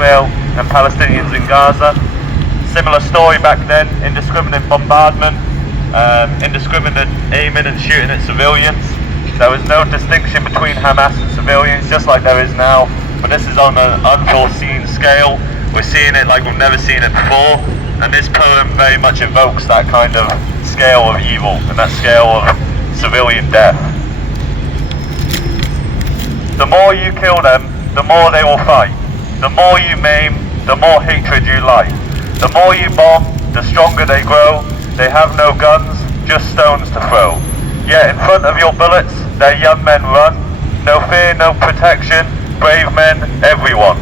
Israel and Palestinians in Gaza. Similar story back then, indiscriminate bombardment, indiscriminate aiming and shooting at civilians. There was no distinction between Hamas and civilians, just like there is now, but this is on an unforeseen scale. We're seeing it like we've never seen it before, and this poem very much evokes that kind of scale of evil and that scale of civilian death. The more you kill them, the more they will fight. The more you maim, the more hatred you light. The more you bomb, the stronger they grow. They have no guns, just stones to throw. Yet in front of your bullets, their young men run. No fear, no protection, brave men, everyone.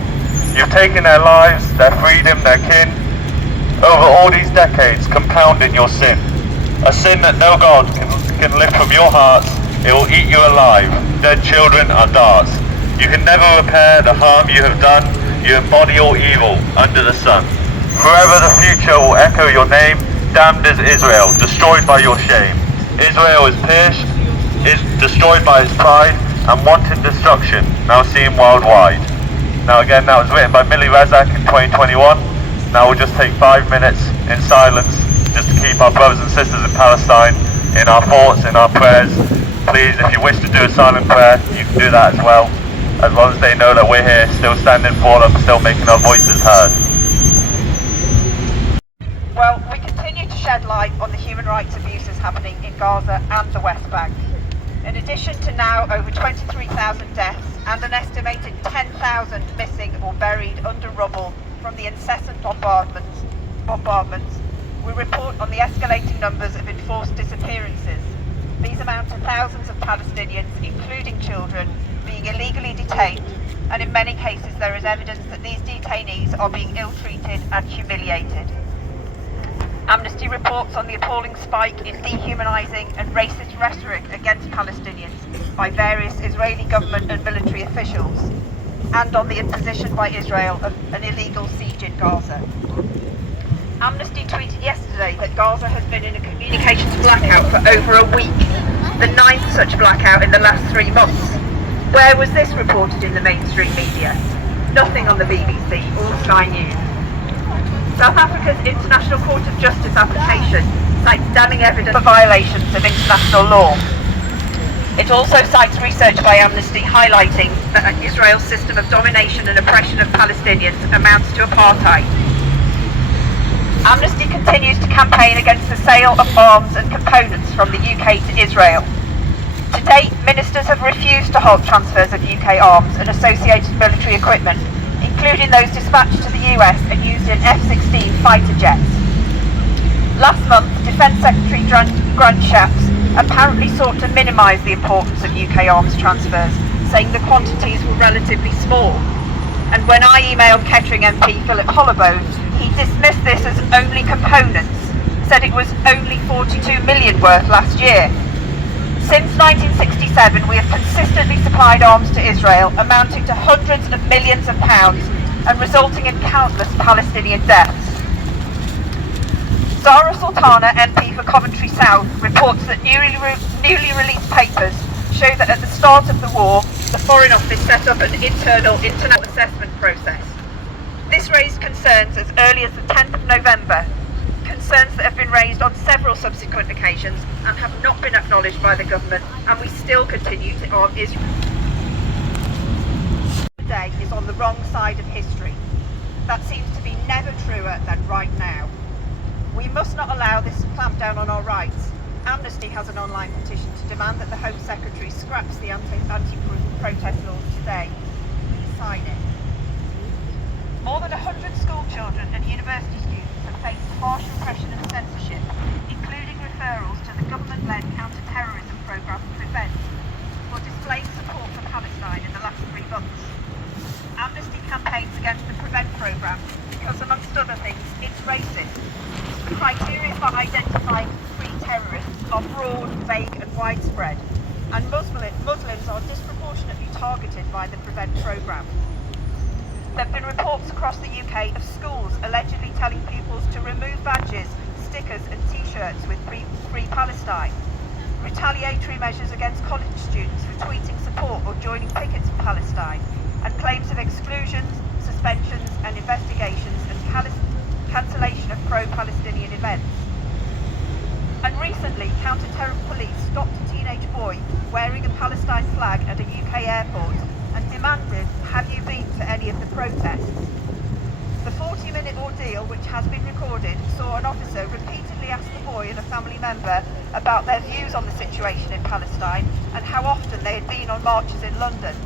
You've taken their lives, their freedom, their kin. Over all these decades, compounding your sin. A sin that no God can lift from your hearts. It will eat you alive. Dead children are darts. You can never repair the harm you have done. You embody all evil under the sun. Forever the future will echo your name. Damned is Israel, destroyed by your shame. Israel is pierced, is destroyed by its pride, and wanton destruction, now seen worldwide. Now again, that was written by Millie Razak in 2021. Now we'll just take 5 minutes in silence, just to keep our brothers and sisters in Palestine in our thoughts, in our prayers. Please, if you wish to do a silent prayer, you can do that as long as they know that we're here, still standing for them, still making our voices heard. Well, we continue to shed light on the human rights abuses happening in Gaza and the West Bank. In addition to now over 23,000 deaths and an estimated 10,000 missing or buried under rubble from the incessant bombardments, we report on the escalating numbers of enforced disappearances. These amount to thousands of Palestinians, including children, being illegally detained, and in many cases there is evidence that these detainees are being ill-treated and humiliated. Amnesty reports on the appalling spike in dehumanising and racist rhetoric against Palestinians by various Israeli government and military officials, and on the imposition by Israel of an illegal siege in Gaza. Amnesty tweeted yesterday that Gaza has been in a communications blackout for over a week, the 9th such blackout in the last 3 months. Where was this reported in the mainstream media? Nothing on the BBC or Sky News. South Africa's International Court of Justice application cites damning evidence for violations of international law. It also cites research by Amnesty highlighting that Israel's system of domination and oppression of Palestinians amounts to apartheid. Amnesty continues to campaign against the sale of arms and components from the UK to Israel. To date, ministers have refused to halt transfers of UK arms and associated military equipment, including those dispatched to the US and used in F-16 fighter jets. Last month, Defence Secretary Grant Shapps apparently sought to minimise the importance of UK arms transfers, saying the quantities were relatively small. And when I emailed Kettering MP Philip Holloway, he dismissed this as only components, said it was only 42 million worth last year. Since 1967, we have consistently supplied arms to Israel, amounting to hundreds of millions of pounds and resulting in countless Palestinian deaths. Zara Sultana, MP for Coventry South, reports that newly released papers show that at the start of the war, the Foreign Office set up an internal assessment process. This raised concerns as early as the 10th of November, concerns that have been raised on several subsequent occasions and have not been acknowledged by the government, and we still continue to arm Israel. Today is on the wrong side of history. That seems to be never truer than right now. We must not allow this to clamp down on our rights. Amnesty has an online petition to demand that the Home Secretary scraps the anti-protest laws today. Please sign it. More than 100 school children and university students have faced harsh repression and censorship, including referrals to the government-led counter-terrorism programme Prevent, for displaying support for Palestine in the last 3 months. Amnesty campaigns against the Prevent programme because, amongst other things, it's racist. The criteria for identifying free terrorists are broad, vague and widespread, and Muslims are disproportionately targeted by the Prevent programme. There have been reports across the UK of schools allegedly telling pupils to remove badges, stickers and t-shirts with Free Palestine, retaliatory measures against college students for tweeting support or joining pickets for Palestine, and claims of exclusions, suspensions and investigations and cancellation of pro-Palestinian events. And recently, counter-terror police stopped a teenage boy wearing a Palestine flag at a UK airport and demanded, "Have you been to any of the protests?" The 40-minute ordeal, which has been recorded, saw an officer repeatedly ask the boy and a family member about their views on the situation in Palestine and how often they had been on marches in London.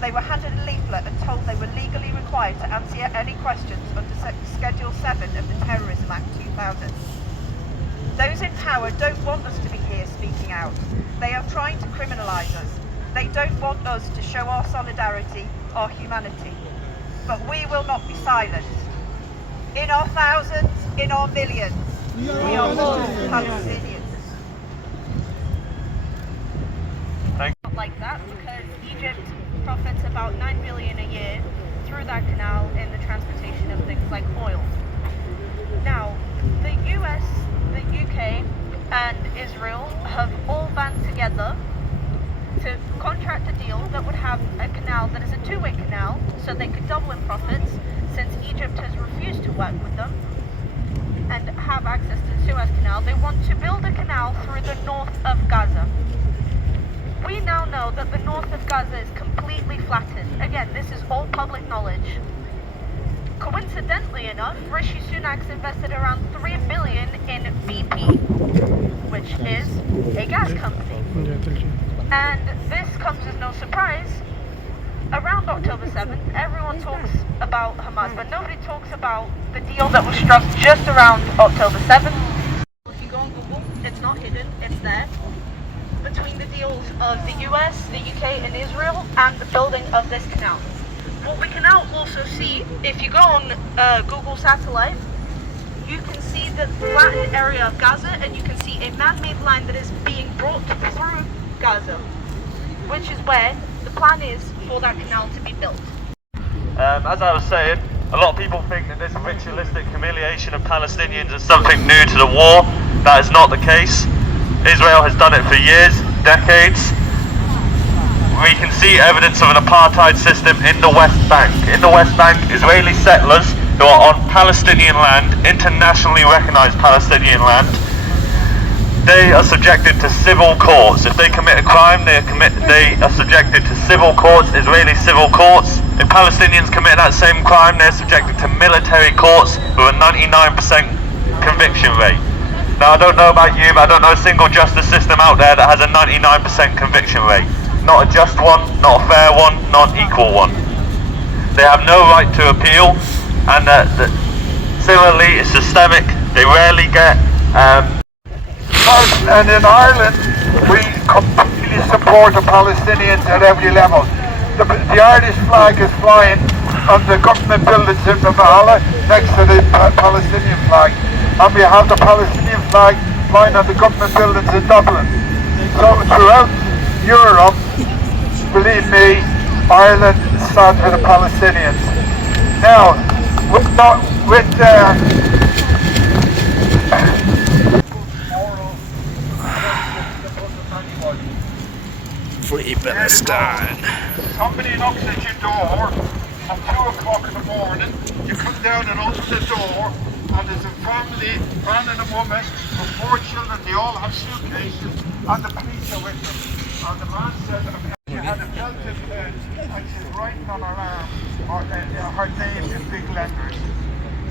They were handed a leaflet and told they were legally required to answer any questions under Schedule 7 of the Terrorism Act 2000. Those in power don't want us to be here speaking out. They are trying to criminalise us. They don't want us to show our solidarity, our humanity. But we will not be silent. In our thousands, in our millions, we are all Palestinians. Not like that, because Egypt profits about 9 billion a year through that canal in the transportation of things like oil. Now, the US, the UK, and Israel have all banded together to contract a deal that would have a canal that is a two-way canal, so they could double in profits, since Egypt has refused to work with them and have access to the Suez Canal. They want to build a canal through the north of Gaza. We now know that the north of Gaza is completely flattened. Again, this is all public knowledge. Coincidentally enough, Rishi Sunak's invested around 3 billion in BP, which is a gas company. And this comes as no surprise. Around October 7th, everyone talks about Hamas, but nobody talks about the deal that was struck just around October 7th. If you go on Google, it's not hidden, it's there. Between the deals of the US, the UK and Israel, and the building of this canal. What we can now also see, if you go on Google Satellite, you can see the flattened area of Gaza, and you can see a man-made line that is being brought through Gaza, which is where the plan is for that canal to be built. As I was saying, a lot of people think that this ritualistic humiliation of Palestinians is something new to the war. That is not the case. Israel has done it for years, decades. We can see evidence of an apartheid system in the West Bank. In the West Bank, Israeli settlers who are on Palestinian land, internationally recognized Palestinian land, they are subjected to civil courts. If they commit a crime, they are subjected to civil courts, Israeli civil courts. If Palestinians commit that same crime, they're subjected to military courts with a 99% conviction rate. Now, I don't know about you, but I don't know a single justice system out there that has a 99% conviction rate. Not a just one, not a fair one, not an equal one. They have no right to appeal, and similarly, it's systemic. They rarely get And in Ireland, we completely support the Palestinians at every level. The Irish flag is flying on the government buildings in Ramallah next to the Palestinian flag. And we have the Palestinian flag flying on the government buildings in Dublin. So throughout Europe, believe me, Ireland stands for the Palestinians. Now, Free Palestine. Somebody knocks at your door at 2 o'clock in the morning, you come down and open the door, and there's a family, man and a woman, with 4 children, they all have suitcases, and the police are with them. And the man said, she had a belted pen, and she's writing on her arm, her name in big letters.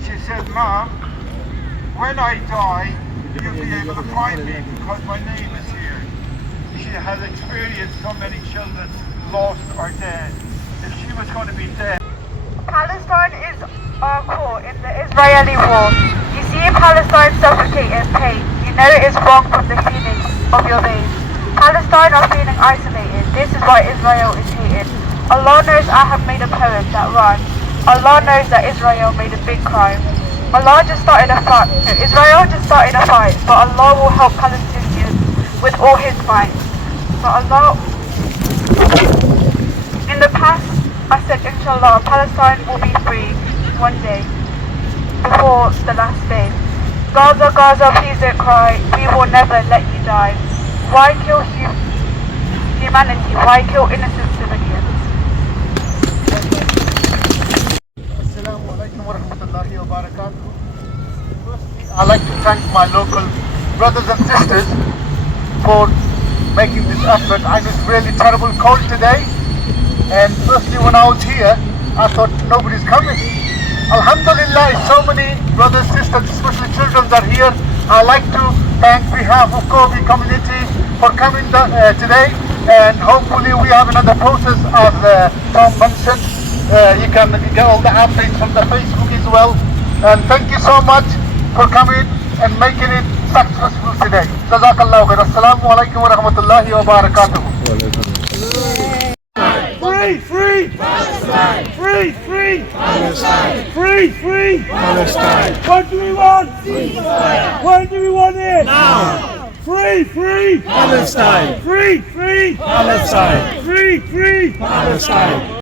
She said, "Mom, when I die, you'll be able to find me, because my name is here." She has experienced so many children lost or dead. If she was going to be dead. Palestine is our core in the Israeli war. You see Palestine suffocate in pain. You know it is wrong from the feelings of your veins. Palestine are feeling isolated. This is why Israel is hated. Allah knows I have made a poem that rhymes. Allah knows that Israel made a big crime. Allah just started a fight. No, Israel just started a fight, but Allah will help Palestinians with all His might. But Allah, in the past, I said, inshallah, Palestine will be free one day, before the last day. Gaza, Gaza, please don't cry, we will never let you die. Why kill humanity? Why kill innocent civilians? warahmatullahi wabarakatuh. Firstly, I'd like to thank my local brothers and sisters for making this effort. I know it's really terrible cold today, and firstly when I was here, I thought nobody's coming. Alhamdulillah, so many brothers, sisters, especially children are here. I'd like to thank behalf of Kobe community for coming today, and hopefully we have another process as Tom mentioned. You can get all the updates from the Facebook as well. And thank you so much for coming and making it successful today. Jazakallah khair. Assalamu alaikum wa rahmatullahi wa barakatuh. Free, free Palestine! Free, free Palestine! Free, free Palestine! What do we want? Ceasefire! When do we want it? Now! Free, free Palestine! Free, free Palestine! Free, free Palestine!